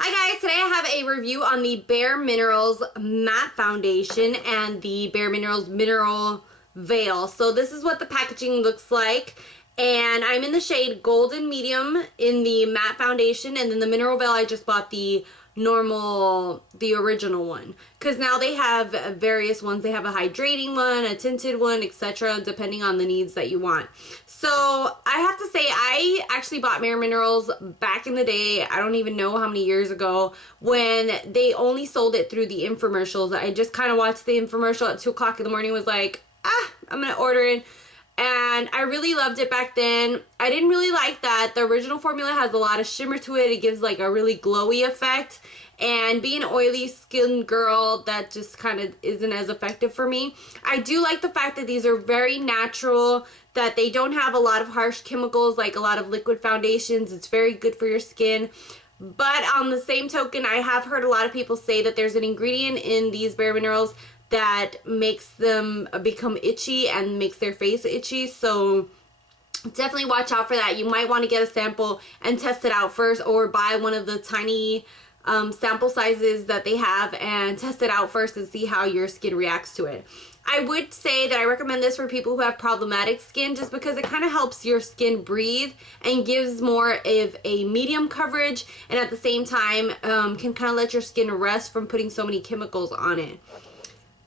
Hi guys, today I have a review on the Bare Minerals Matte Foundation and the Bare Minerals Mineral Veil. So this is what the packaging looks like. And I'm in the shade Golden Medium in the matte foundation. And then the Mineral Veil, I just bought the original one. Because now they have various ones. They have a hydrating one, a tinted one, etc. depending on the needs that you want. So I have to say, I actually bought Bare Minerals back in the day. I don't even know how many years ago, when they only sold it through the infomercials. I just kind of watched the infomercial at 2 o'clock in the morning, was like, I'm going to order it. And I really loved it back then. I didn't really like that the original formula has a lot of shimmer to it. It gives like a really glowy effect. And being an oily skin girl, that just kind of isn't as effective for me. I do like the fact that these are very natural, that they don't have a lot of harsh chemicals like a lot of liquid foundations. It's very good for your skin. But on the same token, I have heard a lot of people say that there's an ingredient in these Bare Minerals that makes them become itchy and makes their face itchy. So definitely watch out for that. You might want to get a sample and test it out first, or buy one of the tiny sample sizes that they have and test it out first and see how your skin reacts to it. I would say that I recommend this for people who have problematic skin, just because it kind of helps your skin breathe and gives more of a medium coverage, and at the same time can kind of let your skin rest from putting so many chemicals on it.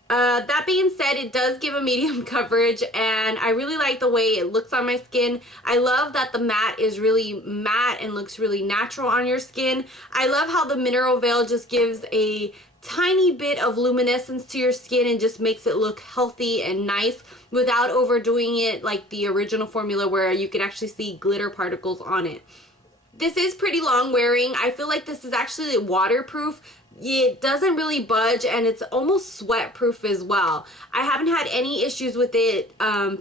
That being said, it does give a medium coverage, and I really like the way it looks on my skin. I love that the matte is really matte and looks really natural on your skin. I love how the Mineral Veil just gives a tiny bit of luminescence to your skin and just makes it look healthy and nice without overdoing it like the original formula, where you can actually see glitter particles on it. This is pretty long wearing. I feel like this is actually waterproof. It doesn't really budge, and it's almost sweat proof as well. I haven't had any issues with it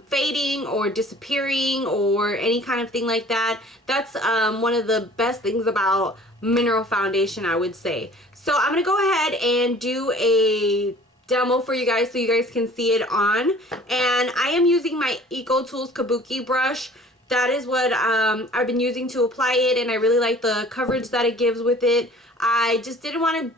fading or disappearing or any kind of thing like that. That's one of the best things about mineral foundation, I would say. So I'm going to go ahead and do a demo for you guys so you guys can see it on. And I am using my EcoTools Kabuki brush. That is what I've been using to apply it, and I really like the coverage that it gives with it. I just didn't want to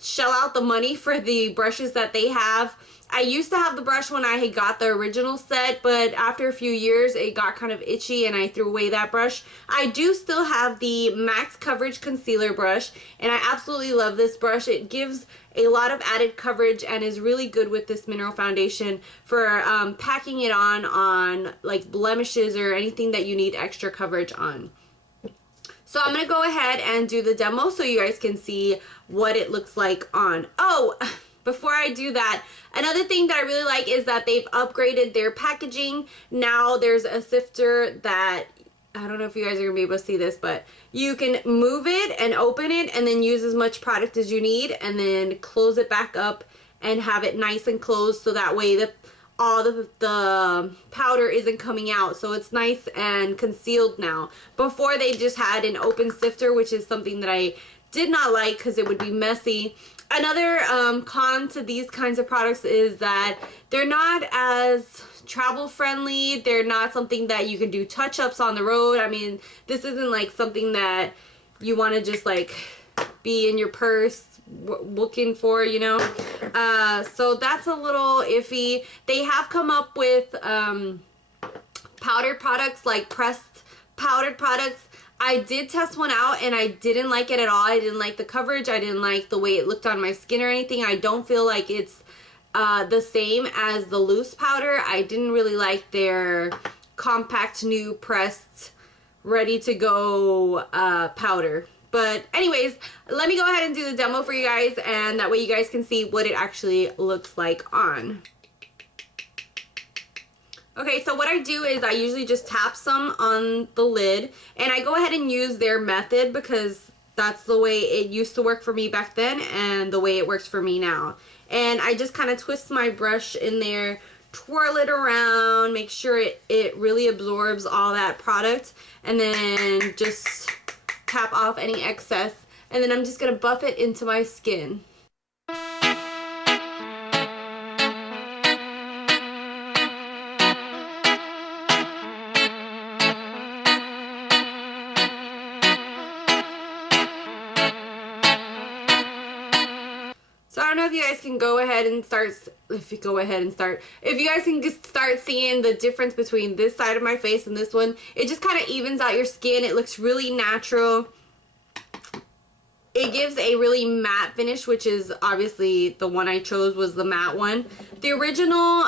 shell out the money for the brushes that they have. I used to have the brush when I had got the original set, but after a few years it got kind of itchy and I threw away that brush. I do still have the Max Coverage Concealer brush, and I absolutely love this brush. It gives a lot of added coverage and is really good with this mineral foundation for packing it on like blemishes or anything that you need extra coverage on. So I'm going to go ahead and do the demo so you guys can see what it looks like on. Oh, before I do that, another thing that I really like is that they've upgraded their packaging. Now there's a sifter that, I don't know if you guys are going to be able to see this, but you can move it and open it and then use as much product as you need, and then close it back up and have it nice and closed, so that way all the powder isn't coming out, so it's nice and concealed now. Before, they just had an open sifter, which is something that I did not like because it would be messy. Another con to these kinds of products is that they're not as travel friendly. They're not something that you can do touch-ups on the road. I mean, this isn't like something that you want to just like be in your purse looking for, you know. So that's a little iffy. They have come up with powdered products, like pressed powdered products. I did test one out and I didn't like it at all. I didn't like the coverage. I didn't like the way it looked on my skin or anything. I don't feel like it's the same as the loose powder. I didn't really like their compact new pressed ready to go powder. But anyways, let me go ahead and do the demo for you guys, and that way you guys can see what it actually looks like on. Okay, so what I do is I usually just tap some on the lid, and I go ahead and use their method because that's the way it used to work for me back then and the way it works for me now. And I just kind of twist my brush in there, twirl it around, make sure it really absorbs all that product, and then just tap off any excess, and then I'm just going to buff it into my skin. So I don't know if you guys can go ahead and start, if you guys can just start seeing the difference between this side of my face and this one. It just kind of evens out your skin. It looks really natural. It gives a really matte finish, which is obviously the one I chose was the matte one. The original,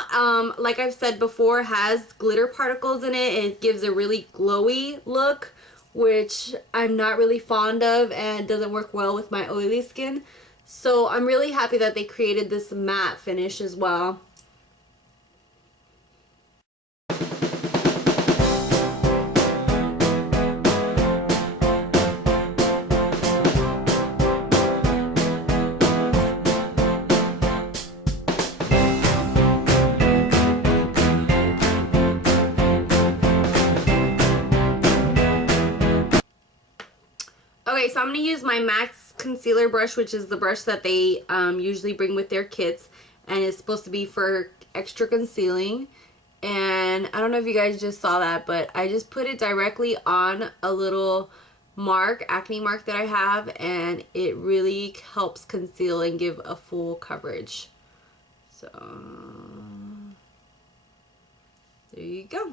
like I've said before, has glitter particles in it, and it gives a really glowy look, which I'm not really fond of and doesn't work well with my oily skin. So I'm really happy that they created this matte finish as well. Okay, so I'm going to use my MAC concealer brush, which is the brush that they usually bring with their kits, and it's supposed to be for extra concealing. And I don't know if you guys just saw that, but I just put it directly on a little mark, acne mark that I have, and it really helps conceal and give a full coverage. So there you go.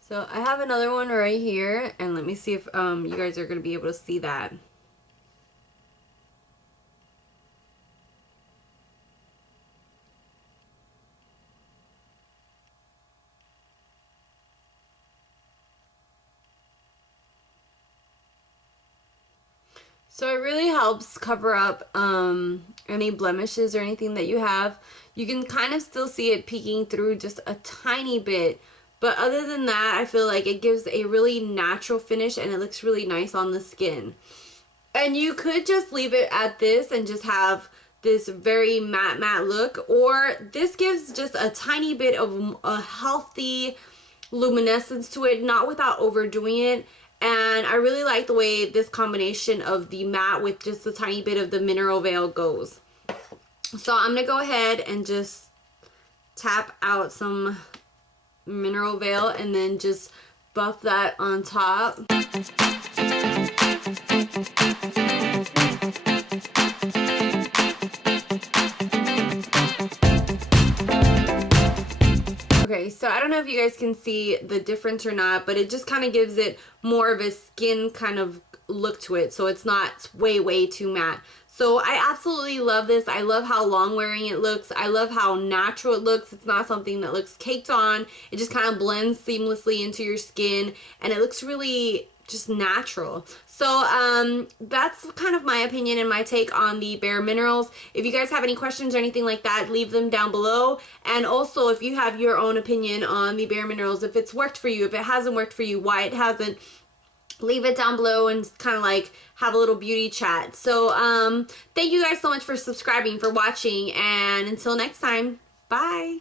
So I have another one right here, and let me see if you guys are going to be able to see that. So it really helps cover up any blemishes or anything that you have. You can kind of still see it peeking through just a tiny bit. But other than that, I feel like it gives a really natural finish and it looks really nice on the skin. And you could just leave it at this and just have this very matte look. Or this gives just a tiny bit of a healthy luminescence to it, not without overdoing it. And I really like the way this combination of the matte with just a tiny bit of the mineral veil goes. So I'm going to go ahead and just tap out some mineral veil and then just buff that on top. Okay, so I don't know if you guys can see the difference or not, but it just kind of gives it more of a skin kind of look to it, so it's not way too matte. So I absolutely love this. I love how long wearing it looks. I love how natural it looks. It's not something that looks caked on. It just kind of blends seamlessly into your skin, and it looks really just natural. So that's kind of my opinion and my take on the Bare Minerals. If you guys have any questions or anything like that, leave them down below. And also, if you have your own opinion on the Bare Minerals, if it's worked for you, if it hasn't worked for you, why it hasn't, leave it down below and kind of like have a little beauty chat. So thank you guys so much for subscribing, for watching, and until next time, bye.